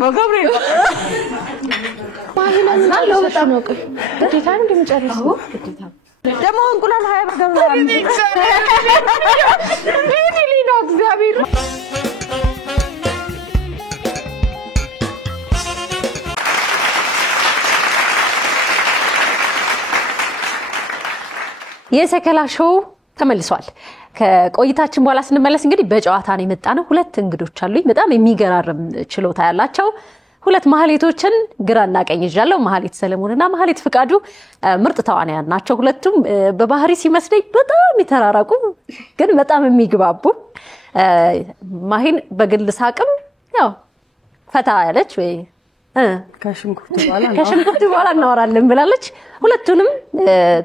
በገብርኤል ማሂለና ለውጣ ነው ግዴታ ነው እንደምጨርሰው ግዴታ ደግሞ እንቁላል 20 ብር ገብቷል ሊና እግዚአብሔር የሰከላ ሾው ተመልሷል ከቆይታችን በኋላ ስንመለስ እንግዲህ በጨዋታ ነው የመጣነው ሁለት እንግዶች አሉኝ በጣም የሚገራርም ችሎታ ያላቸው ሁለት ማህሌቶችን ግራና ቀኝ ይዣለሁ ማህሌት ሰለሞንና ማህሌት ፍቃዱ ምርጥ ተዋናያን ናቸው ሁለቱም በባህሪ ሲመስለኝ በጣም የተራራቁ ግን በጣም የሚግባቡ ማሂን በግል ሳቅም ያው ፈታ ያለች ወይ ከሽንኩርት በኋላ እናወራለን ብላለች ሁለቱንም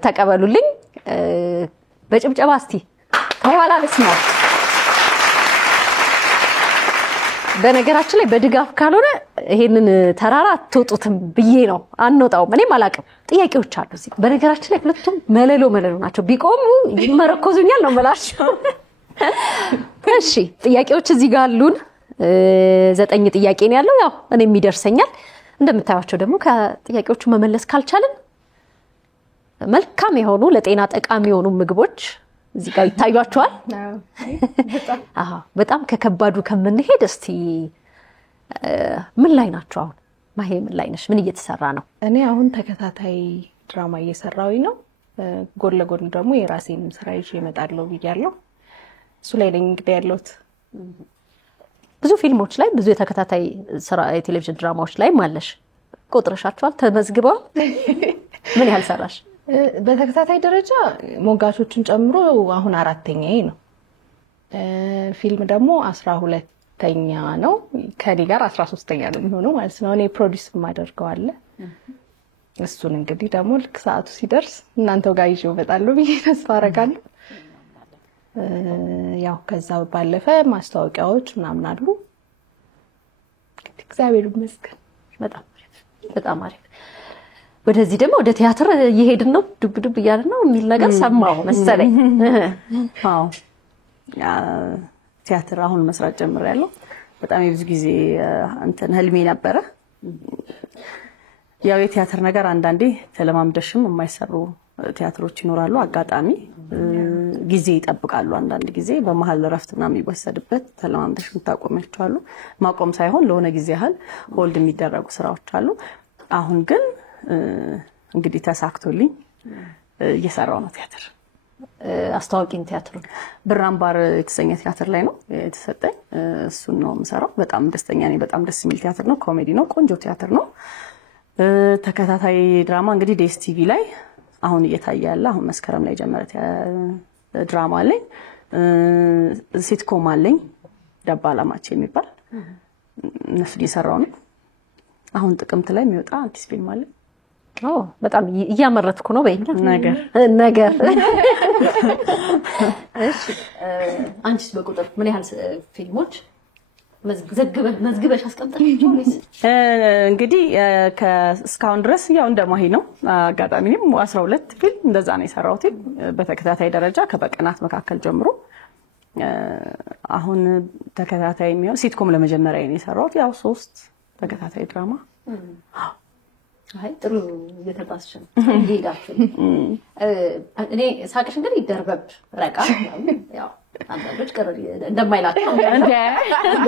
ተቀበሉልኝ በጭብጨባ እስቲ ከኋላ ልስማ በነገራችን ላይ በድጋፍ ካልሆነ ይሄንን ተራራ አትወጡትም ብዬ ነው አንወጣውም እኔም አላቅም ጥያቄዎች አሉ እዚህ በነገራችን ላይ ሁለቱም መለሎ ናቸው ቢቆሙ ይመረኮዙኛል ነው መላቸው እሺ ጥያቄዎች እዚህ ጋር አሉን 9 ጥያቄ ነው ያለው ያው እኔም ይደርሰኛል እንደምታዩቸው ደግሞ ከጥያቄዎቹ መመለስ ካልቻለን መልካም የሆኑ ለጤና ጠቃሚ የሆኑ ምግቦች እዚህ ጋር ይታያቸዋል በጣም ከከባዱ ከምንሄድ እስቲ ምን ላይ ናቸው አሁን ማሄ ምን ላይ ነሽ ምን እየተሰራ ነው እኔ አሁን ተከታታይ ድራማ እየሰራሁኝ ነው ጎን ለጎን ደግሞ የራሴን ስራ ይዤ እመጣለሁ ብያለሁ እሱ ላይ ነኝ እንግዲህ ያለሁት ብዙ ፊልሞች ላይ ብዙ የተከታታይ ስራ የቴሌቪዥን ድራማዎች ላይ ማለሽ ቁጥርሻቸዋል ተመዝግበው ምን ያህል ሰራሽ በተከታታይ ደረጃ ሞጋቾችን ጨምሮ አሁን 4ኛዬ ነው ፊልም ደግሞ 12ኛ ነው ከኔ ጋር 13ኛ ነው የሚሆነው ማለት ነው እኔ ፕሮዲዩስ ማደርገው አለ እሱን እንግዲህ ደግሞ ልክ ሰዓቱ ሲደርስ እናንተው ጋር ይዤው እመጣለሁ ብዬ ተስፋ አደርጋለሁ ያው ከዛው ባለፈ ማስታወቂያዎች ምናምን አሉ እግዚአብሔር ይመስገን በጣም አሪፍ ወደዚህ ደግሞ ወደ ቲያትር እየሄድን ነው ዱብ እያልን ነው የሚል ነገር ሰማሁ መሰለኝ አዎ ቲያትር አሁን መስራት ጀምሬያለሁ በጣም የብዙ ጊዜ እንትን ህልሜ ነበረ ያው የቲያትር ነገር አንዳንዴ ተለማምደሽም የማይሰሩ ቲያትሮች ይኖራሉ አጋጣሚ ጊዜ ይጠብቃሉ አንዳንድ ጊዜ በመሃል ረፍትና የሚወሰድበት ተለማምደሽ ምታቆመቸው አሉ ማቆም ሳይሆን ለሆነ ጊዜ ያህል ሆልድ የሚደረጉ ስራዎች አሉ አሁን ግን እንግዲህ ተሳክቶልኝ እየሰራው ነው ቲያትር አስተዋቂን ቲያትር ብራምባር የተሰኘ ቲያትር ላይ ነው የተሰጠኝ እሱን ነው የምሰራው በጣም ደስተኛ ነኝ በጣም ደስ የሚል ቲያትር ነው ኮሜዲ ነው ቆንጆ ቲያትር ነው ተከታታይ ድራማ እንግዲህ ዲኤስቲቪ ላይ አሁን እየታየ ያለ አሁን መስከረም ላይ ጀመረ ድራማ አለኝ ሲትኮም አለኝ ደባላማች የሚባል እነሱ እየሰራው ነው አሁን ጥቅምት ላይ የሚወጣ አዲስ ፊልም አለ በጣም እያመረጥኩ ነው በእኛ ነገር እሺ አንቺስ በቁጥር ምን ያህል ፊልሞች መዝግበሽ አስቀምጠሻቸው እንግዲህ እስካሁን ድረስ ያው እንደማሂ ነው አጋጣሚም 12 ፊልም እንደዛ ነው የሰራሁት በተከታታይ ደረጃ ከበቀናት መካከል ጀምሮ አሁን ተከታታይ የሚሆን ሲትኮም ለመጀመሪያ ነው የሰራሁት ያው 3 ተከታታይ ድራማ አይ ጥሩ እየተባስሽ ነው እንዴዳችሁ እኔ ሳቅሽ እንግዲህ ይደርበብ ረቃ ያው አንዳንዶች ቀር እንደማይላቸው እንዴ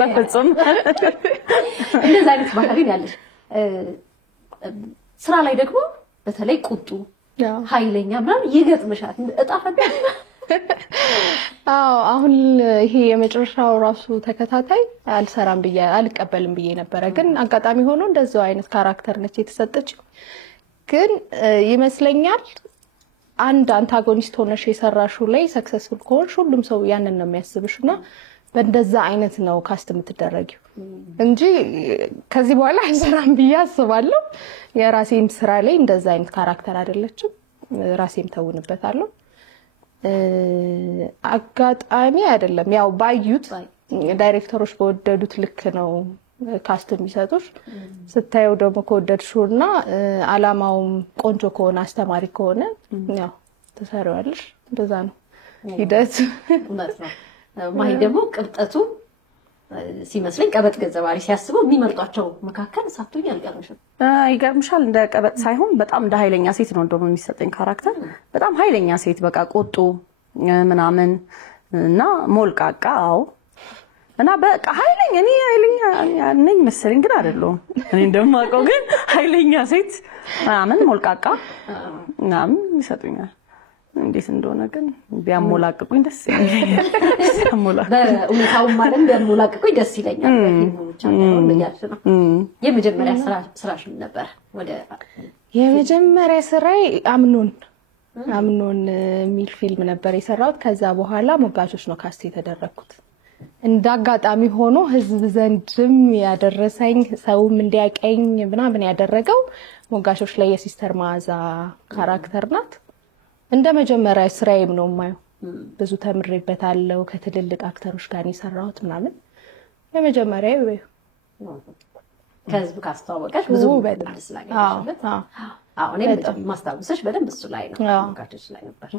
በፍጹም እንደዛ አይነት ባህሪ ያለሽ ስራ ላይ ደግሞ በተለይ ቁጡ ኃይለኛ ምናምን ይገጥምሻል እጣፈዳ አሁን ይሄ የመጨረሻው ራሱ ተከታታይ አልሰራም ብዬ አልቀበልም ብዬ ነበር ግን አጋጣሚ ሆኖ እንደዛው አይነት ካራክተር ነች የተሰጠች ግን ይመስለኛል አንድ አንታጎኒስት ሆነሽ የሰራሽው ላይ ሰክሰስፉል ከሆንሽ ሁሉም ሰው ያንን ነው የሚያስብሽና በእንደዛ አይነት ነው ካስት የምትደረጊው እንጂ ከዚህ በኋላ አልሰራም ብዬ አስባለሁ የራሴም ስራ ላይ እንደዛ አይነት ካራክተር አይደለችም ራሴም ተውንበታለሁ አጋጣሚ አይደለም ያው ባዩት ዳይሬክተሮች በወደዱት ልክ ነው ካስት የሚሰጡሽ ስታየው ደግሞ ከወደድሽውና አላማውም ቆንጆ ከሆነ አስተማሪ ከሆነ ያው ተሰራዋለሽ እንደዛ ነው ሂደት ማሂ ደግሞ ቅብጠቱ ሲመስለኝ ቀበጥ ገጸ ባህሪ ሲያስበው የሚመርጧቸው መካከል ሳትሆኝ አልቀረሽም። ይገርምሻል እንደ ቀበጥ ሳይሆን በጣም እንደ ኃይለኛ ሴት ነው እንደውም የሚሰጠኝ ካራክተር። በጣም ኃይለኛ ሴት በቃ ቁጡ ምናምን እና ሞልቃቃ እና በቃ ኃይለኛ ነኝ መሰለኝ ግን አይደለሁም። እኔ እንደማውቀው ግን ኃይለኛ ሴት ምናምን ሞልቃቃ ምናምን ይሰጡኛል። እንዴት እንደሆነ ግን ቢያሞላቅቁኝ ደስ ይለኛል። በእውነታው ማለት ቢያሞላቅቁኝ ደስ ይለኛል። የመጀመሪያ ስራሽ ምን ነበር? የመጀመሪያ ስራዬ አምኖን የሚል ፊልም ነበር የሰራሁት። ከዛ በኋላ ሞጋቾች ነው ካስት የተደረኩት። እንዳጋጣሚ ሆኖ ህዝብ ዘንድም ያደረሰኝ ሰውም እንዲያቀኝ ምናምን ያደረገው ሞጋቾች ላይ የሲስተር መዓዛ ካራክተር ናት። እንደ መጀመሪያ ስራዬም ነው የማየው። ብዙ ተምሬበታለሁ። ከትልልቅ አክተሮች ጋር የሰራሁት ምናምን የመጀመሪያ ከህዝብ ካስተዋወቀሽ ብዙ በጣም ስላገኘሽበት። እኔ በጣም ማስታወስሽ በደንብ እሱ ላይ ነው፣ ሞጋቾች ላይ ነበር።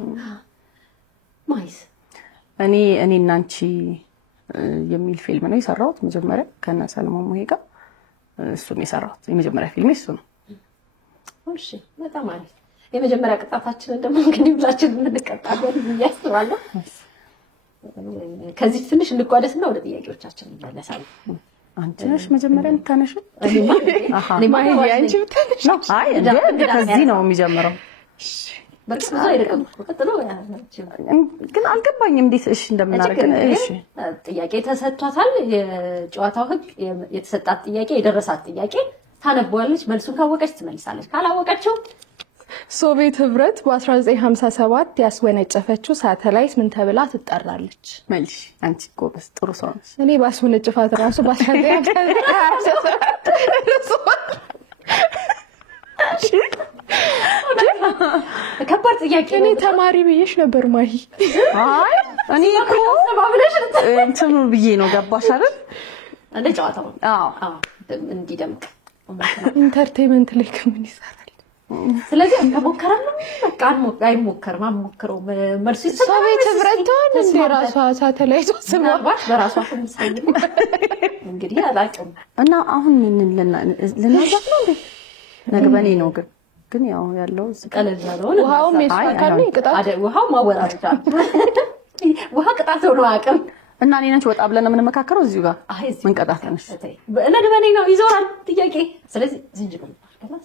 ማይስ እኔና አንቺ የሚል ፊልም ነው የሰራሁት መጀመሪያ ከነ ሰለሞን ሙሄ ጋር። እሱን የሰራሁት የመጀመሪያ ፊልም እሱ ነው። እሺ በጣም አሪፍ። የመጀመሪያ ቅጣታችንን ደግሞ እንግዲህ ሁላችንም እንቀጣለን እያስባለሁ። ከዚህ ትንሽ እንቋደስና ወደ ጥያቄዎቻችን እንመለሳለን። አንቺ ነሽ መጀመሪያ የምታነሺው? እኔ አንቺ ብታነሺ ነው? አይ ከዚህ ነው የሚጀምረው። በቃ ብዙ አይደለም ቀጥሎ ግን አልገባኝም እንዴት እሺ እንደምናደርግ። እሺ ጥያቄ ተሰጥቷታል። የጨዋታው ህግ የተሰጣት ጥያቄ የደረሳት ጥያቄ ታነበዋለች። መልሱን ካወቀች ትመልሳለች፣ ካላወቀችው ሶቪየት ህብረት በ1957 ያስወነጨፈችው ሳተላይት ምን ተብላ ትጠራለች? መልሽ። አንቺ ጎበዝ ጥሩ ሰው ነሽ። እኔ ባስወነጨፋት ራሱ ከባድ ጥያቄ። እኔ ተማሪ ብዬሽ ነበር ማሂ። አይ እኔ እኮ እንትኑ ብዬ ነው ገባሽ አይደል? እንደ ጨዋታው አዎ እንዲደምቅ ኢንተርቴይንመንት ላይ ምን ይሰራል? ስለዚህ ተሞከረም በቃ አይሞከርም። አሞከረው መልሱ ሶቪየት ህብረት እንደ ራሷ ሳተላይት ስማባሽ በራሷ ተምሳሌ እንግዲህ አላውቅም። እና አሁን ምን ልናዛት ነው እንዴ? ነግበኔ ነው ግን ያው ያለው ቀለል ያለው ውሃው መስፋካሉ ቅጣት ውሃው ማወራረጃ ውሃ ቅጣት ነው አቅም እና እኔ ነች ወጣ ብለን የምንመካከረው እዚሁ ጋር ምን ቅጣት ነሽ? ነግበኔ ነው ይዞራል ጥያቄ። ስለዚህ ዝንጅብል ማርከላስ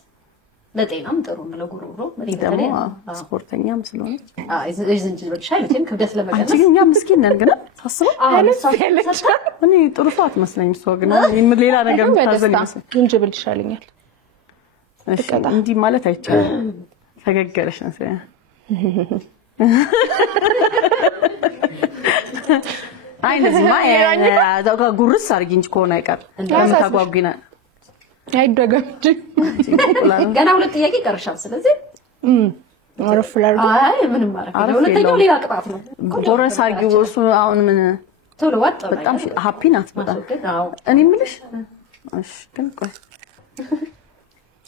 ለጤናም ጥሩ ነው፣ ለጉሮሮ ደግሞ ስፖርተኛም ስለሆነ ዝንጅብል ሻይ ለጤና ክብደት ለመቀነስ። አንቺ ግን እኛ ምስኪን ነን ግን ታስበው እኔ ጥሩ ሰው አትመስለኝም። እሷ ግን ሌላ ነገር ታዘኝ መስሎኝ ዝንጅብል ይሻለኛል። እሺ እንዲህ ማለት አይቻልም። ፈገገለሽ ነው ሰያ አይ እንደዚህ ዛጋ ጉርስ አድርጊ እንጂ ከሆነ አይቀር እንደምታጓጉና አይደገም ገና ሁለት ጥያቄ ቀርሻል። ስለዚህ አረፍላል ምንም ማለት ነው። ሁለተኛው ሌላ ቅጣት ነው። ጎረስ አድርጊው። እሱ አሁን ምን ቶሎ ወጣ በጣም ሃፒ ናት በጣም እኔ የምልሽ። እሺ ግን ቆይ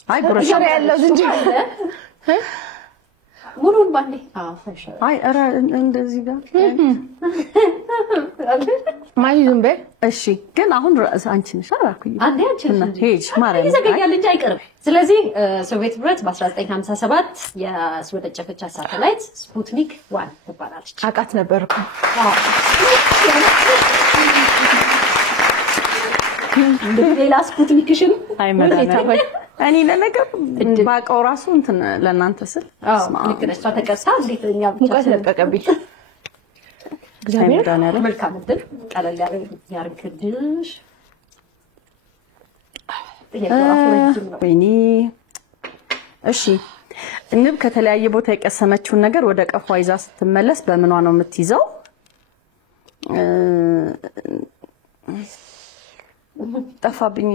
አይ ጎረስ ያለው ዝንጅብል ሙሉን ባንዴ አይ ኧረ እንደዚህ ጋር ማይ ዝምበ። እሺ ግን አሁን አንቺ ነሽ አራኩኝ አንዴ አንቺ ነሽ ሄጅ ማለት ነው። ይዘገያል እንጂ አይቀርም። ስለዚህ ሶቪየት ህብረት በ1957 ያስወነጨፈች ሳተላይት ስፑትኒክ 1 ትባላለች። አቃት ነበርኩ። ሌላ ስፑትኒክሽን አይመጣም። እኔ ለነገር ባቀው ራሱ እንትን ለእናንተ ስል ልክ ነሽ። ተቀጣ እንዴትኛ ሙቀት ለቀቀብኝ። እግዚአብሔር መልካም እድል ቀለል ያርግልሽ። ወይኔ እሺ ንብ ከተለያየ ቦታ የቀሰመችውን ነገር ወደ ቀፏ ይዛ ስትመለስ በምኗ ነው የምትይዘው? ጠፋብኝ።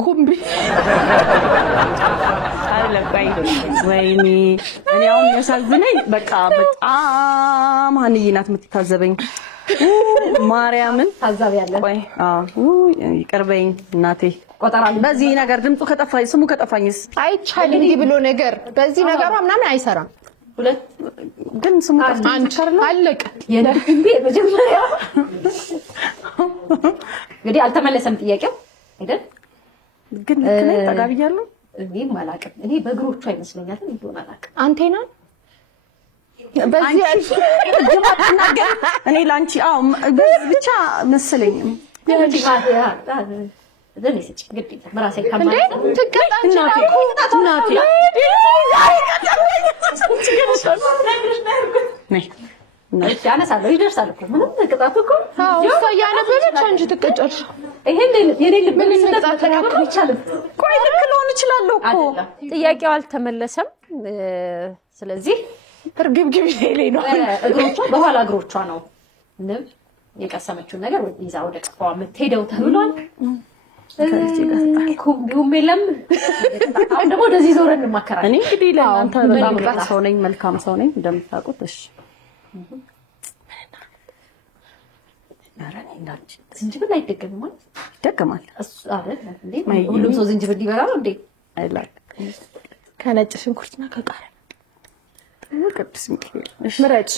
ኩምቢ አይለቀኝ። ወይኔ እኔ አሁን ያሳዝነኝ በቃ በጣም ሀንዬ ናት የምትታዘበኝ። ማርያምን ታዛቢ ያለ ቆይ ይቅርበኝ እናቴ። በዚህ ነገር ድምፁ ከጠፋኝ ስሙ ከጠፋኝስ አይቻልም ብሎ ነገር በዚህ ነገሯ ምናምን አይሰራም። ሁለት ግን ስሙ አንድ አለቀ። የነብቤ መጀመሪያ እንግዲህ አልተመለሰም ጥያቄው አይደል? ግን ለከኔ ተጋብያለሁ እኔም አላውቅም። እኔ በእግሮቹ አይመስለኛል እንደሆነ አላውቅም። አንቴና በዚህ እኔ ላንቺ ብቻ መሰለኝ ለኔስ ግዴታ በራሴ ካማራ ያነሳለሁ ይደርሳል እኮ ምንም ቅጣቱ እኮ እሷ ያነበበች አንቺ ትቀጫለሽ። ይሄን የኔ ልብ ምን ተከራክሮ ይቻላል። ቆይ ልክ ልሆን እችላለሁ እኮ ጥያቄው አልተመለሰም። ስለዚህ እርግብግብ ላይ ነው እግሮቿ በኋላ እግሮቿ ነው ንብ የቀሰመችው ነገር ይዛ ወደ ቀፋዋ የምትሄደው ተብሏል። ኩምቢውም የለም አሁን ደግሞ ወደዚህ ዞረን እንማከራለን። እኔ እንግዲህ ለእናንተ በጣም ሰው ነኝ መልካም ሰው ነኝ እንደምታውቁት። እሺ አራኒ እንዳች ዝንጅብል አይደገምም ማለት ይደገማል አይደል እንዴ? ሁሉም ሰው ዝንጅብል ይበላል እንዴ? አይላክ ከነጭ ሽንኩርትና ከቃሪያ ቅዱስ ሚካኤል ምረጭ።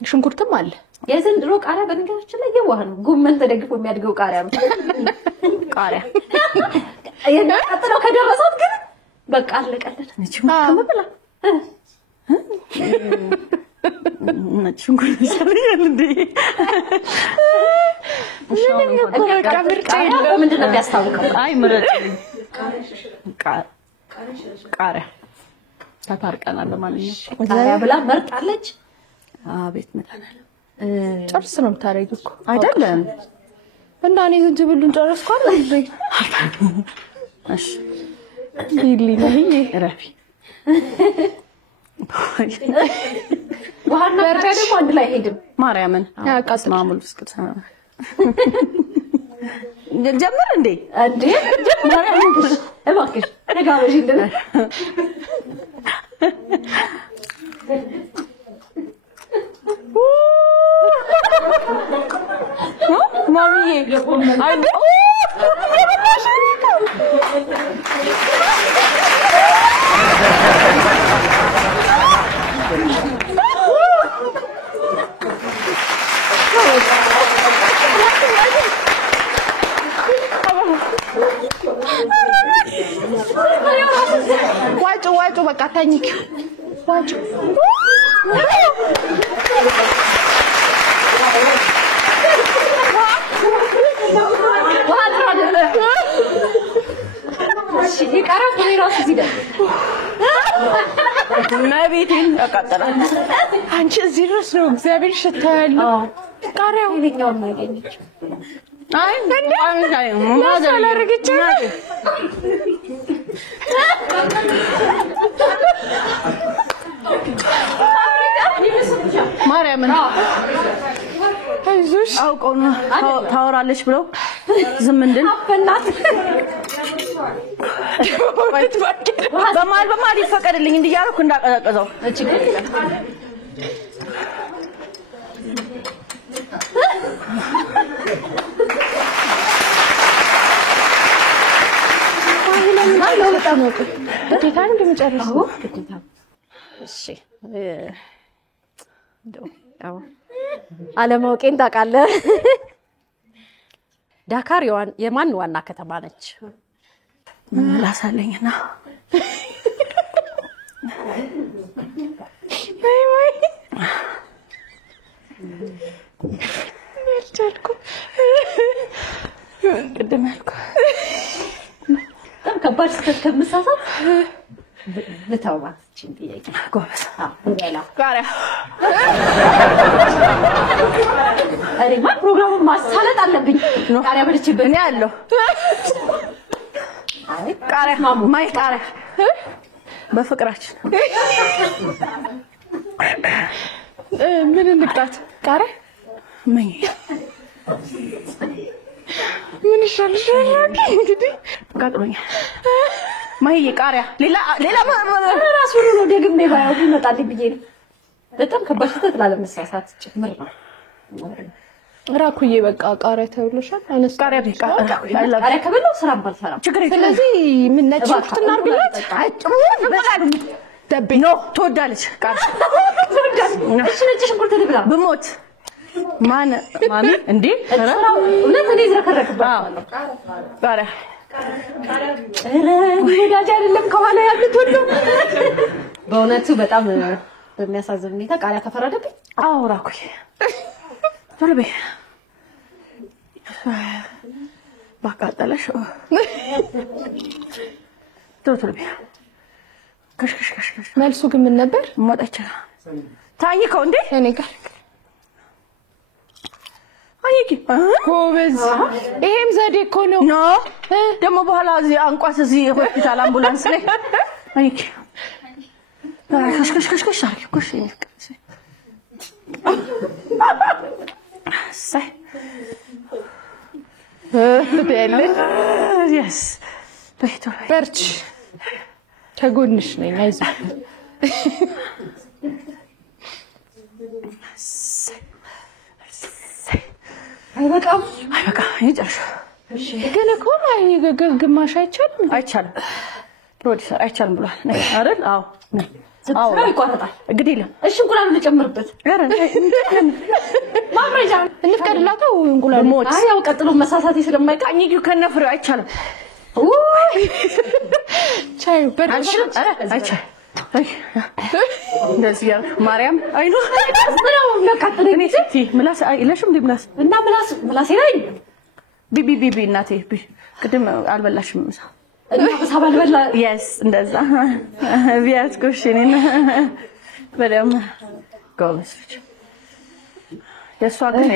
ሽንኩርትም አለ። የዘንድሮ ቃሪያ በነገራችን ላይ የዋህ ነው። ጎመን ተደግፎ የሚያድገው ቃሪያ ነው። ቃሪያ የነቀጠለው ከደረሰት ግን በቃ አለቀለት። ከመብላ ሽንኩርት ይሰራል እንዴ? ምንድን ነው የሚያስታውቀው? አይ ምረጭ ቃሪያ ተታርቀናል። ለማንኛውም ቃሪያ ብላ መርጣለች። አቤት መጣናል። ጨርስ ነው የምታረጊው እኮ አይደለም እና እኔ ዝንጅብሉን ጨረስኳል እንዴ? እሺ ቢሊ ነኝ ረፊ ዋና ወርደ ደግሞ አንድ ላይ ሄድም ማርያምን ያቃጥማሙል እስከ ጀምር እንዴ ማርያምን እባክሽ ተጋበዥ እንደነ ማሚዬ አይደ ዋጩ በቃ ታኝክ ዋጩ ይቀራል ራሱ ሲደርስ ነቤቴን ያቃጠላል። አንቺ እዚህ ድረስ ነው እግዚአብሔር ሸታያል። ቃሪያው ይሄኛው ነው ያገኘችው። አይ ማዘላረግች ማርያምን አይዞሽ አውቀው ነው ታወራለች ብለው ዝም እንድን አፈናት በማል ይፈቀድልኝ እንዲያረኩ እንዳቀዘቀዘው ማለው በጣም ነው ግዴታ ነው እንደምጨርሰው ግዴታ። እሺ ያው አለማውቄን ታውቃለህ። ዳካር የማን ዋና ከተማ ነች? ላሳለኝና ወይ ነርቻልኩ ቅድም ያልኩ በጣም ከባድ ስህተት ከምሳሳት ልተውባት እቺን ጥያቄ ጎበዝ እንበላ ቃሪያ እኔማ ፕሮግራሙን ማሳለጥ አለብኝ። ቃሪያ በልቼበት እኔ አለሁ። አይ ቃሪያ ማይ ቃሪያ በፍቅራችን ምን እንቅጣት? ቃሪያ ምን ይሻልሻል? እንግዲህ ጋጥሮኛል። ማይ ቃሪያ ሌላ ራሱ ነው ደግሜ ባያው ይመጣልኝ ብዬ ነው። በጣም ከባድ ስህተት ላለመሳሳት ጭምር ነው። ራኩዬ በቃ ቃሪያ ተብሎሻል። አነስ ቃሪያ ቃሪያ ከበላው ስራም ባልሰራም ችግር የለም። ስለዚህ ምን ነጭ ሽንኩርት እናርግላት? ደቤ ኖ ትወዳለች ቃል እሺ ነጭ ሽንኩርት ልብላ ብሞት ማን ማሚ እንዴ እውነት እኔ ዝረከረክባለሁ ቃሪያ ወዳጅ አይደለም ከኋላ ያሉት ሁሉ በእውነቱ በጣም በሚያሳዝን ሁኔታ ቃሪያ ተፈረደብኝ አውራኩኝ ቶልቤ ባቃጠለሽ ቶልቤ ከሽከሽ መልሱ ግን ምን ነበር ሞጣች ታይከው እንዴ እኔ ጋር አይቂ ጎበዝ ይሄም ዘዴ እኮ ነው ኖ ደሞ በኋላ እዚህ አንቋት እዚህ ሆስፒታል አምቡላንስ ላይ አይቂ ከሽከሽ አርኩሽ ሳይ yes በርቺ ከጎንሽ ነኝ አይዞህ አይበቃም ይጨርሽ ግን እኮ ግማሽ አይቻልም ፕሮዲሰር አይቻልም ብሏል አይደል አዎ ስራው ይቋረጣል እንግዲህ ለም እሺ እንቁላሉን ልጨምርበት ማምረጃ እንፍቀድላታው እንቁላሉ ሞት ያው ቀጥሎ መሳሳቴ ስለማይቃኝ ይው ከነፍሬው አይቻልም ቻዩ በርቺ አይቻልም እንደዚህ ያር ማርያም አይኑ ስራው ለቀጥለኝ እኔ ሲቲ ምላስ አይለሽም ዲምላስ እና ምላሴ ላይ ቢቢ እናቴ ቅድም አልበላሽም ምሳ እና በሳብ አልበላ yes እንደዛ ቢያስ ኩሽኔና በደም ጎበዝ የሷ ግን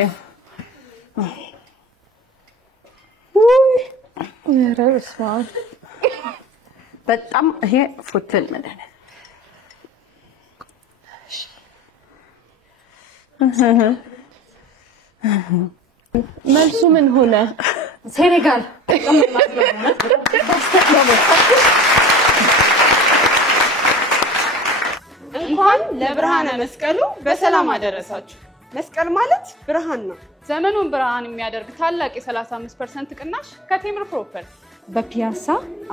በጣም ይሄ ፉትል ማለት መልሱ ምን ሆነ ሴኔጋል እንኳን ለብርሃነ መስቀሉ በሰላም አደረሳችሁ። መስቀል ማለት ብርሃን ነው። ዘመኑን ብርሃን የሚያደርግ ታላቅ የ35% ቅናሽ ከቴምር ፕሮፐርቲ በፒያሳ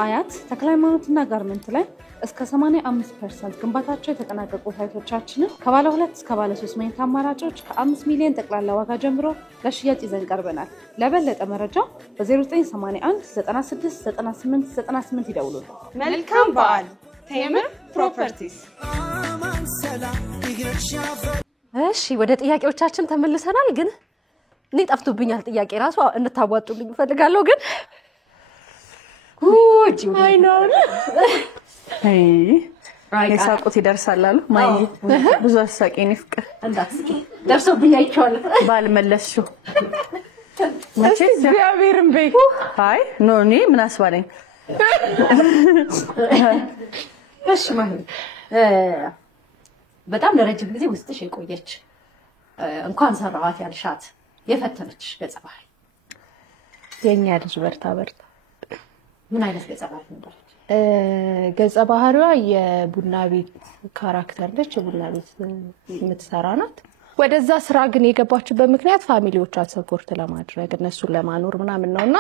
አያት ተክለሃይማኖትና ጋርመንት ላይ እስከ 85% ግንባታቸው የተጠናቀቁ ሳይቶቻችንን ከባለ 2 እስከ ባለ 3 መኝታ አማራጮች ከ5 ሚሊዮን ጠቅላላ ዋጋ ጀምሮ ለሽያጭ ይዘን ቀርበናል። ለበለጠ መረጃ በ0981 96 98 98 ይደውሉልን። መልካም በዓል። ቴምር ፕሮፐርቲስ። እሺ ወደ ጥያቄዎቻችን ተመልሰናል። ግን እኔ ጠፍቶብኛል ጥያቄ ራሱ እንታዋጡልኝ ፈልጋለሁ ግን አይ ነው የሳቁት ይደርሳል አሉ ማይንዲ ብዙ አሳቂኝ ፍቅር እንዳትስቂ ደርሶብኝ አይቻለሁ ባልመለስሽው መቼስ እግዚአብሔርን በይ አይ ኖ እኔ ምን አስባለኝ እሺ ማለት በጣም ለረጅም ጊዜ ውስጥሽ የቆየች እንኳን ሰራዋት ያልሻት የፈተነች ገጸ ባህሪ የኛ ልጅ በርታ ምን አይነት ገጸ ባህሪ ነበር? ገጸ ባህሪዋ የቡና ቤት ካራክተር ነች። የቡና ቤት የምትሰራ ናት። ወደዛ ስራ ግን የገባችበት ምክንያት ፋሚሊዎቿን ሰፖርት ለማድረግ እነሱን ለማኖር ምናምን ነውና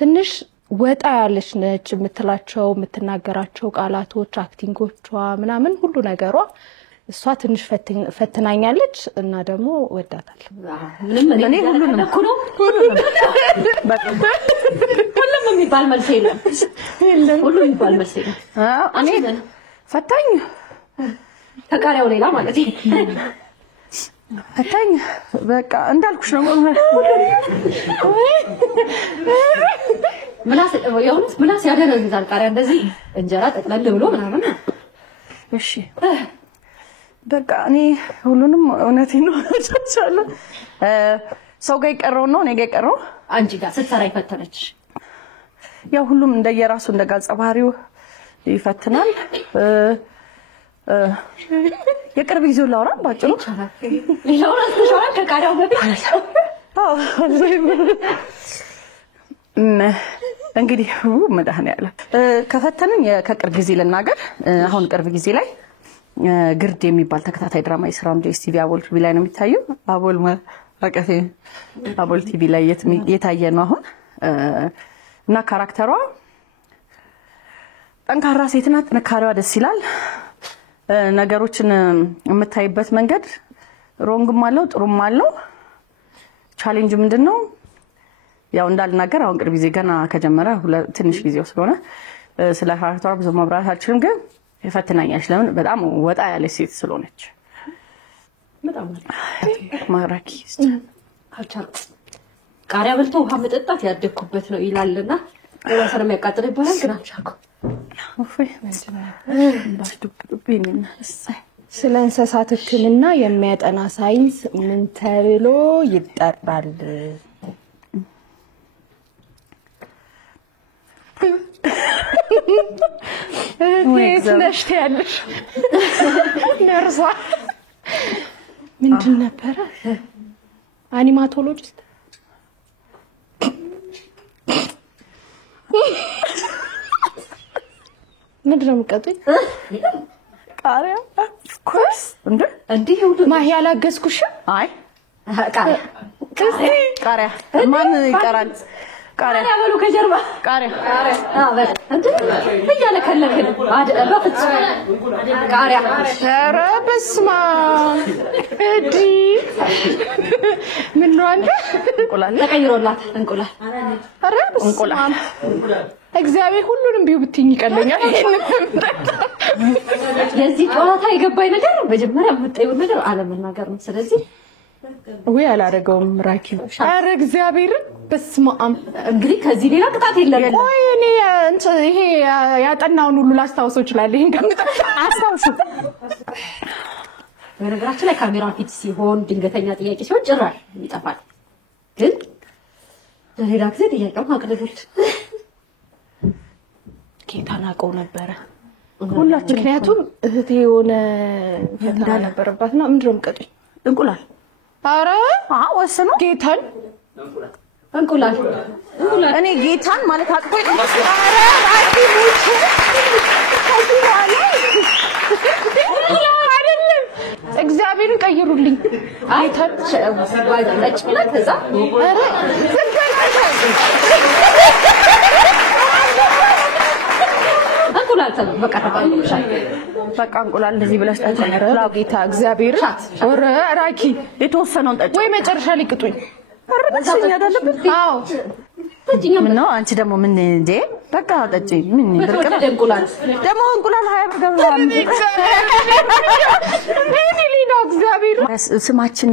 ትንሽ ወጣ ያለች ነች። የምትላቸው የምትናገራቸው ቃላቶች፣ አክቲንጎቿ ምናምን ሁሉ ነገሯ እሷ ትንሽ ፈትናኛለች እና ደግሞ ወዳታለሁ። ምንም እኔ ሁሉንም እኮ ነው ሁሉም የሚባል መልስ የለም። ሁሉም የሚባል መልስ የለም። እኔ ፈታኝ ተቃሪያው ሌላ ማለት ፈታኝ በቃ እንዳልኩሽ ነው። ምላስ ያደነዝዛል። ቃሪያ እንደዚህ እንጀራ ጠቅለል ብሎ ምናምን እሺ በቃ እኔ ሁሉንም እውነቴን ነው እቻቻለሁ። ሰው ጋር ይቀረው ነው እኔ ጋር ይቀረው አንቺ ጋር ስትሰራ ይፈተነች። ያው ሁሉም እንደየራሱ እንደጋጸ ባህሪው ይፈትናል። የቅርብ ጊዜው ላውራ ባጭሩ ሌላው ራስ ተሻለ ከቃሪያው በፊት እንግዲህ መድኃኒዓለም ከፈተነኝ ከቅርብ ጊዜ ልናገር። አሁን ቅርብ ጊዜ ላይ ግርድ የሚባል ተከታታይ ድራማ የስራም ዲኤስቲቪ አቦል ቲቪ ላይ ነው የሚታየው። አቦል ማቀቴ አቦል ቲቪ ላይ የታየ ነው አሁን እና ካራክተሯ ጠንካራ ሴት ናት። ጥንካሬዋ ደስ ይላል። ነገሮችን የምታይበት መንገድ ሮንግም አለው ጥሩም አለው ቻሌንጅ ምንድነው ያው እንዳልናገር አሁን ቅርብ ጊዜ ገና ከጀመረ ትንሽ ጊዜው ስለሆነ ስለ ካራክተሯ ብዙ ማብራራት አልችልም ግን የፈተናኛሽ ለምን በጣም ወጣ ያለ ሴት ስለሆነች በጣም ማራኪ አልቻል ቃሪያ በልቶ ውሃ መጠጣት ያደኩበት ነው ይላልና ለራስህ የሚያቃጥል ይባላል ግን አልቻልኩም ስለ እንስሳት ህክምና የሚያጠና ሳይንስ ምን ተብሎ ይጠራል? ነሽት ያለሽ ነርሷ ምንድን ነበረ? አኒማቶሎጂስት ምንድን ነው የምትቀጡኝ? ቃሪያ ኮርስ እንዴ ማሂ ያላገዝኩሽ? አይ ቃሪያ ቃሪያ ማን ይቀራል? ቃሪያ ያበሉ ከጀርባ ቃሪያ በቃ እንዴ እያለ ከለከለ በፍጹም ቃሪያ ኧረ በስመ አብ እዲ ምን ነው አንተ እንቁላል ተቀይሮላት እንቁላል ኧረ በስመ አብ እግዚአብሔር ሁሉንም ቢው ብትኝ ይቀለኛል የዚህ ጨዋታ የገባኝ ነገር መጀመሪያ መጣየው ነገር አለመናገር ነው ስለዚህ ወይ አላረገውም ራኪ ኧረ እግዚአብሔር በስመ አብ እንግዲህ ከዚህ ሌላ ቅጣት የለም ወይ እኔ ይሄ ያጠናውን ሁሉ ላስታውሰው ይችላል ይሄን አስታውሱ በነገራችን ላይ ካሜራ ፊት ሲሆን ድንገተኛ ጥያቄ ሲሆን ጭራሽ ይጠፋል ግን ለሌላ ጊዜ ጥያቄው አቅልሉት ጌታናቀው ነበረ ሁላችን ምክንያቱም እህቴ የሆነ ፈተና ነበረባትና ምንድነው የምትቀጡኝ እንቁላል ኧረ ወሰኑ ጌታን እንቁላል እኔ ጌታን ማለት አጥቆይ ኧረ ባቲ ሙቹ አይደለም እግዚአብሔርን ቀይሩልኝ አይታን ዋይታች ብላ ከዛ ኧረ እንቁላል በቃ ተባልኩሻል በቃ እንቁላል እንደዚህ ብለሽ ጠጭ ላው ጌታ እግዚአብሔር ኧረ ራኪ የተወሰነውን ጠጭ ወይ መጨረሻ ላይ ቅጡኝ አረጋግጠኝ አይደለም አዎ ምን ነው አንቺ ደግሞ ምን እንዴ በቃ ጠጭ ምን ብርቅና እንቁላል ደግሞ እንቁላል 20 ብር ገብቷል ምን ሊና እግዚአብሔር ስማችን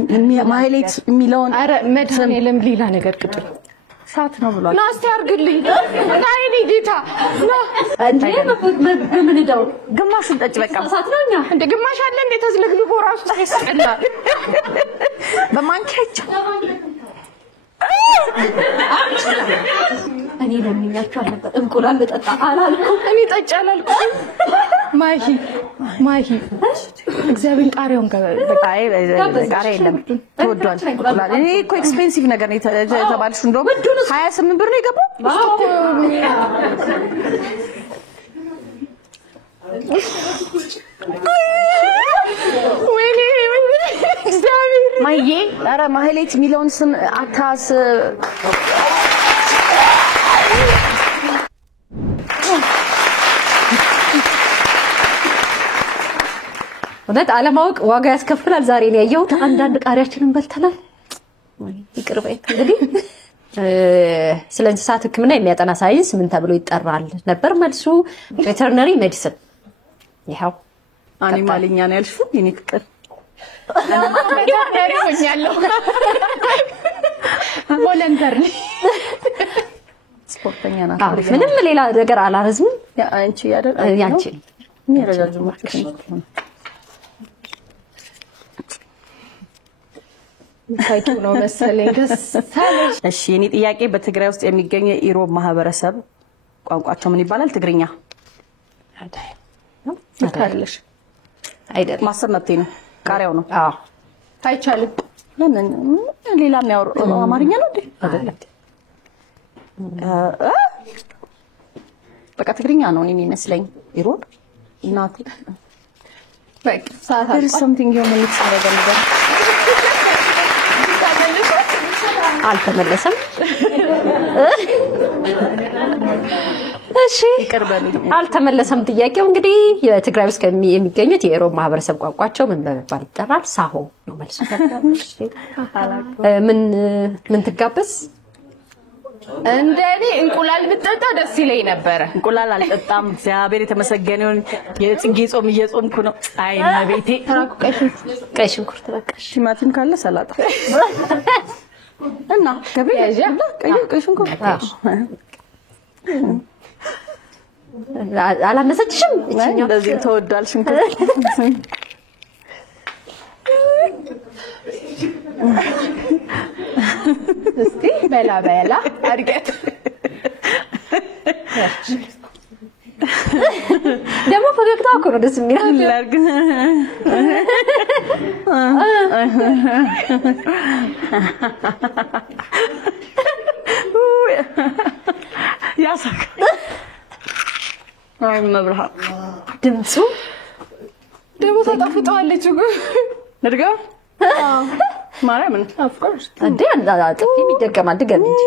ማህሌት የሚለውን አረ መድኃኒዓለም ሌላ ነገር ቅጡኝ ሳት ነው ብሏል ናስቲ አርግልኝ ናይኒ ጌታ ና እንዴ ምን እንደው ግማሹን ጠጭ በቃ ሳት ነውኛ እንደ ግማሽ አለ እንደ ተዝለግልጎ ራሱ ያስቀላል በማንኪያች እኔ ለምኛችሁ አልነበር እንቁላል ልጠጣ አላልኩም እኔ ጠጭ አላልኩም ማሂ እግዚአብሔር ቃሪያውን አይ ቃሪያ የለም ተወዷል እንቁላል እኔ እኮ ኤክስፔንሲቭ ነገር ነው ተባልሽ እንደውም 28 ብር ነው የገባው ወይኔ እግዚአብሔር ማዬ ኧረ ማህሌት የሚለውን ስም አታስ ወደት አለማወቅ ዋጋ ያስከፍላል ዛሬ ነው ያየሁት አንዳንድ ቃሪያችንን በልተናል ይቅርበይ እንግዲህ ስለ እንስሳት ህክምና የሚያጠና ሳይንስ ምን ተብሎ ይጠራል ነበር መልሱ ቬተርነሪ ሜዲሲን ይሄው አኒማልኛ ነው ያልሽው የኔ ፍቅር ሆኛለሁ ቮለንተሪ ስፖርተኛ ናት ምንም ሌላ ነገር አላረዝም አንቺ ያደር ያንቺ ረጃጅም ታይቱ ነው መሰለኝ ደሳለሽ እሺ የኔ ጥያቄ በትግራይ ውስጥ የሚገኝ የኢሮብ ማህበረሰብ ቋንቋቸው ምን ይባላል ትግርኛ ታለሽ አይደል ማሰብ መብቴ ነው ቃሪያው ነው አዎ አይቻልም ለምን ሌላ የሚያወሩ አማርኛ ነው እንዴ አይደለም በቃ ትግርኛ ነው እኔ የሚመስለኝ ኢሮብ እናት በቃ ሰዓት there is something you need to know አልተመለሰም እሺ ይቅር በሉኝ። አልተመለሰም ጥያቄው። እንግዲህ የትግራይ ውስጥ የሚገኙት የኢሮብ ማህበረሰብ ቋንቋቸው ምን በመባል ይጠራል? ሳሆ ነው መልሱ። ምን ትጋበዝ? እንደኔ እንቁላል ብትጠጣ ደስ ይለኝ ነበረ። እንቁላል አልጠጣም። እግዚአብሔር የተመሰገነውን የጽጌ ጾም እየጾምኩ ነው። አይ መቤቴ ቀይ ሽንኩርት በቃሽ። ቲማቲም ካለ ሰላጣ እና ገበያ ቀይ ሽንኩርት አላነሰችሽም? እቺኛው እንደዚህ ተወዷል ሽንኩርት። እስቲ በላ አድርገት ደግሞ ፈገግታው እኮ ነው ደስ የሚለው። ላርግ ያሳካ አይ መብርሃ ድምፁ ደግሞ ተጣፍጧለች እኮ ነድጋ ማርያምን አፍቆርስ እንዴ ጥፊ የሚደገማል። ድገም እንጂ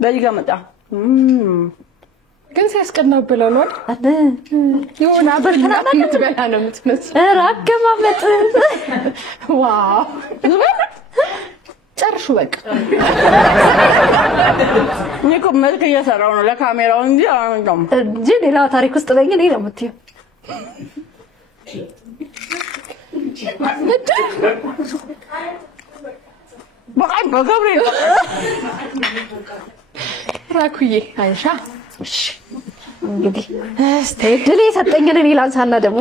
በሊጋ መጣ ግን ሲያስቀናብለው ነው ይሁን አበርተና ትበላ ነው የምትመስለው። አቀማመጥ ዋው ጨርሹ በቃ እኮ መልክ እየሰራው ነው ለካሜራው እንጂ ሌላ ታሪክ ውስጥ ነኝ እኔ ነው የምትይው። በቃኝ በገብርኤል ራኩዬ አይሻ እንግዲህ ድል የሰጠኝን እኔ ላንሳና ደግሞ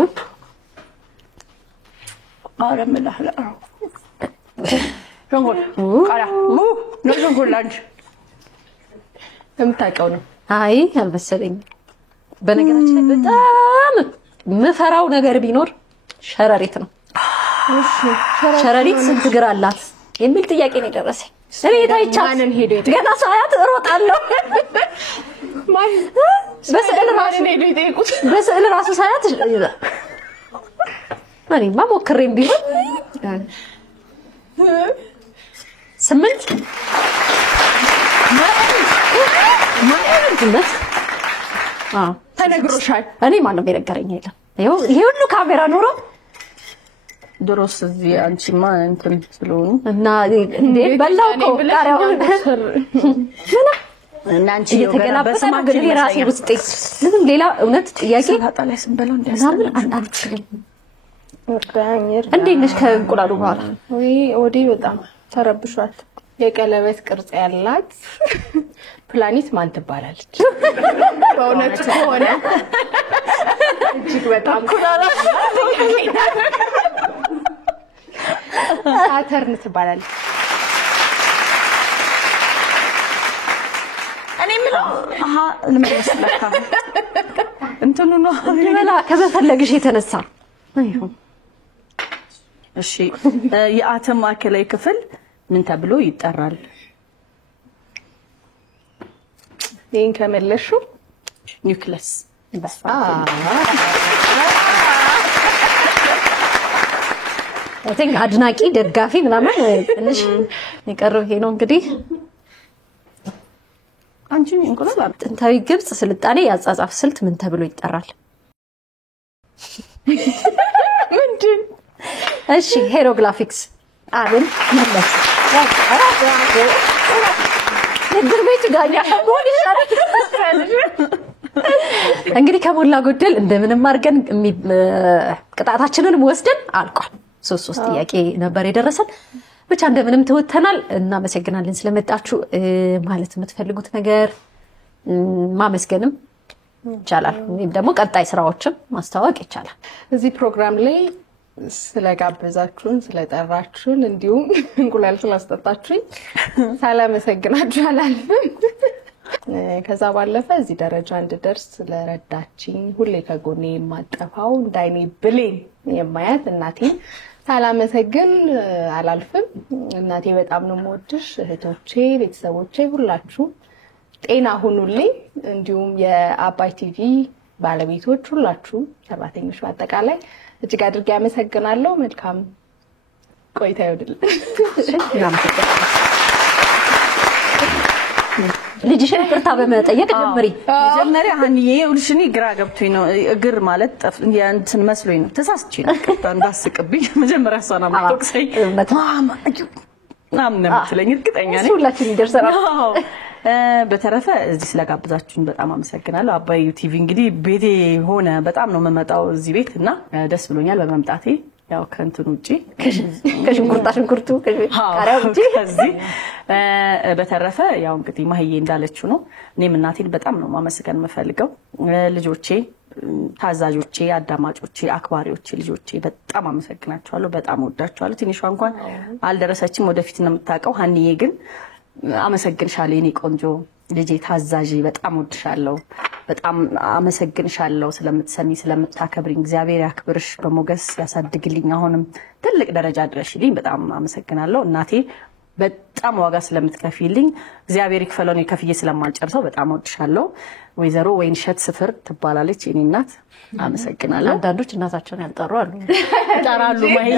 አረምላህ ሸንጎል ቃላ ነው ሸንጎል ላንቺ የምታውቀው ነው። አይ አልመሰለኝም። በነገራችን ላይ በጣም ምፈራው ነገር ቢኖር ሸረሪት ነው። ሸረሪት ስንት እግር አላት የሚል ጥያቄ ነው የደረሰኝ። እኔ ታይቻት ማንን ሄዶ ገና ሳያት እሮጣለሁ። በስዕል ራሱ ሳያት እኔማ ሞክሬም ቢሆን 8 ተነግሮሻል። እኔ ማንም የነገረኝ የለም። ይሄ ሁሉ ካሜራ ኖሮ ድሮስ እዚህ አንቺማ እንትን ስለሆኑ እና እንዴ በላው እኮ ቃሪያውን እና አንቺ እየተገላበጠ ነው ግን የራሴ ውስጤ ምንም ሌላ እውነት ጥያቄ ሰላጣ ላይ ስንበላው ምናምን አንችልም። እንዴት ነሽ ከእንቁላሉ በኋላ? ወይ ወዲ በጣም ተረብሿል። የቀለበት ቅርጽ ያላት ፕላኔት ማን ትባላለች? በእውነት ከሆነ እጅግ በጣም ሳተርን ትባላለች። እኔ ምለው ለምንመስለካ እንትኑ ነው ልበላ ከመፈለግሽ የተነሳ እሺ የአተም ማዕከላዊ ክፍል ምን ተብሎ ይጠራል? ይሄን ከመለሹ ኒውክለስ አድናቂ ደጋፊ ምናምን ትንሽ የቀረው ይሄ ነው እንግዲህ። አንቺ እንቁላል ጥንታዊ ግብጽ ስልጣኔ ያጻጻፍ ስልት ምን ተብሎ ይጠራል? ምንድን? እሺ ሄሮግራፊክስ አብን መለስ የድር ቤቱ ጋኛ ሆን ይሻላል። እንግዲህ ከሞላ ጎደል እንደምንም አድርገን ቅጣታችንን ወስደን አልቋል። ሶስት ጥያቄ ነበር የደረሰን። ብቻ እንደምንም ተወተናል። እናመሰግናለን ስለመጣችሁ። ማለት የምትፈልጉት ነገር ማመስገንም ይቻላል፣ ወይም ደግሞ ቀጣይ ስራዎችም ማስተዋወቅ ይቻላል። እዚህ ፕሮግራም ላይ ስለጋበዛችሁን ስለጠራችሁን እንዲሁም እንቁላል ስላስጠጣችሁኝ ሳላመሰግናችሁ አላልፍም። ከዛ ባለፈ እዚህ ደረጃ እንድደርስ ስለረዳችኝ ሁሌ ከጎኔ የማጠፋው እንዳይኔ ብሌን የማያት እናቴ ሳላመሰግን አላልፍም። እናቴ በጣም ነው የምወድሽ። እህቶቼ፣ ቤተሰቦቼ ሁላችሁ ጤና ሁኑልኝ። እንዲሁም የአባይ ቲቪ ባለቤቶች ሁላችሁ ሰራተኞች በአጠቃላይ እጅግ አድርጌ አመሰግናለሁ። መልካም ቆይታ ይሁንልን። ልጅሽን ይቅርታ በመጠየቅ ጀምሪ። መጀመሪያ ሀኒዬ ይኸውልሽ እኔ ግራ ገብቶኝ ነው እግር ማለት እንትን መስሎኝ ነው ተሳስቼ ነው እንዳስቅብኝ መጀመሪያ እሷን አምጥተኝ ማማ ምናምን የምትለኝ እርግጠኛ ነኝ ሁላችንም ይደርሰናል። በተረፈ እዚህ ስለጋብዛችሁኝ በጣም አመሰግናለሁ። አባይ ቲቪ እንግዲህ ቤቴ ሆነ በጣም ነው የምመጣው እዚህ ቤት እና ደስ ብሎኛል በመምጣቴ። ያው ከእንትን ውጪ ከሽንኩርቱ ቃሪያው ውጪ ከዚህ በተረፈ ያው እንግዲህ ማህዬ እንዳለችው ነው እኔም እናቴን በጣም ነው ማመስገን የምፈልገው። ልጆቼ፣ ታዛዦቼ፣ አዳማጮቼ፣ አክባሪዎቼ ልጆቼ በጣም አመሰግናቸዋለሁ። በጣም ወዳቸዋለሁ። ትንሿ እንኳን አልደረሰችም ወደፊት ነው የምታውቀው። ሀኒዬ ግን አመሰግንሻለሁ የኔ ቆንጆ ልጄ ታዛዥ በጣም ወድሻለሁ። በጣም አመሰግንሻለሁ ስለምትሰሚ ስለምታከብሪኝ። እግዚአብሔር ያክብርሽ በሞገስ ያሳድግልኝ። አሁንም ትልቅ ደረጃ ድረሽልኝ። በጣም አመሰግናለሁ እናቴ በጣም ዋጋ ስለምትከፊልኝ እግዚአብሔር ይክፈለው። ነው ከፍዬ ስለማልጨርሰው በጣም ወድሻለሁ። ወይዘሮ ወይንሸት ስፍር ትባላለች የኔ እናት። አመሰግናለሁ። አንዳንዶች እናታቸውን ያልጠሩ አሉ። ይጠራሉ ማሂ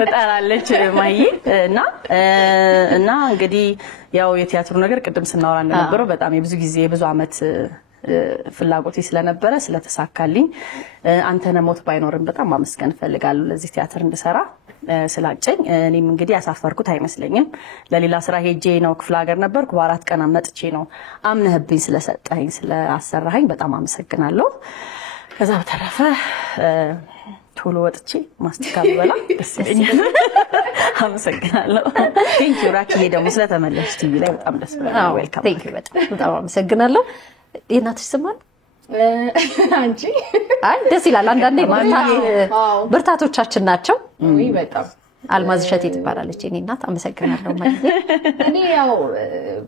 ትጠራለች ማሂ እና እንግዲህ ያው የቲያትሩ ነገር ቅድም ስናወራ እንደነበረው በጣም የብዙ ጊዜ የብዙ አመት ፍላጎቴ ስለነበረ ስለተሳካልኝ አንተነህ ሞት ባይኖርም በጣም ማመስገን ፈልጋለሁ ለዚህ ቲያትር እንድሰራ ስላጨኝ። እኔም እንግዲህ ያሳፈርኩት አይመስለኝም። ለሌላ ስራ ሄጄ ነው ክፍለ ሀገር ነበርኩ። በ4 ቀን መጥቼ ነው አምነህብኝ ስለሰጠኸኝ ስለአሰራኸኝ በጣም አመሰግናለሁ። ከዛ በተረፈ ቶሎ ወጥቼ ማስቲካ ብበላ ደስ ይለኛል። አመሰግናለሁ። ቴንክ ዩ ራኪዬ ደግሞ ስለተመለስሽ ቲቪ ላይ በጣም ደስ ብሎኛል። ዌልካም። ቴንክ ዩ በጣም አመሰግናለሁ። የእናትሽ ስም አለ አንቺ አይ ደስ ይላል። አንዳንዴ ብርታቶቻችን ናቸው። ወይ በጣም አልማዝ እሸቴ ትባላለች የኔ እናት። አመሰግናለሁ ማለት እኔ ያው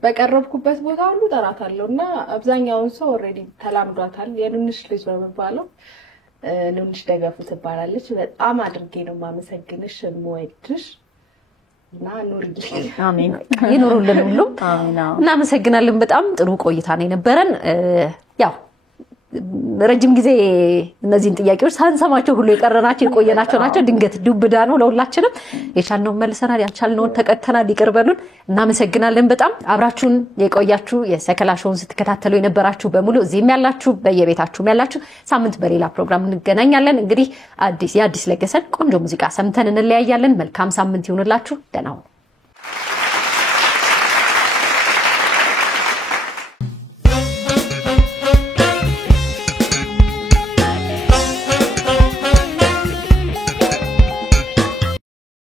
በቀረብኩበት ቦታ ሁሉ ጠራታለሁና አብዛኛውን ሰው ኦሬዲ ተላምዷታል። የኑንሽ ልጅ በመባለው ኑንሽ ደገፉ ትባላለች። በጣም አድርጌ ነው ማመሰግንሽ የምወድሽ እና ኑርልኝ። አሜን ይኑሩልን ሁሉ። እናመሰግናለን። በጣም ጥሩ ቆይታ ነው የነበረን። ያው ረጅም ጊዜ እነዚህን ጥያቄዎች ሳንሰማቸው ሁሉ የቀረናቸው የቆየናቸው ናቸው። ድንገት ዱብዳ ነው ለሁላችንም። የቻልነውን መልሰናል፣ ያልቻልነውን ተቀጥተናል። ይቅርበሉን። እናመሰግናለን በጣም አብራችሁን የቆያችሁ የሰከላ ሾውን ስትከታተሉ የነበራችሁ በሙሉ እዚህም ያላችሁ በየቤታችሁም ያላችሁ ሳምንት በሌላ ፕሮግራም እንገናኛለን። እንግዲህ የአዲስ ለገሰን ቆንጆ ሙዚቃ ሰምተን እንለያያለን። መልካም ሳምንት ይሁንላችሁ። ደህና ሁኑ።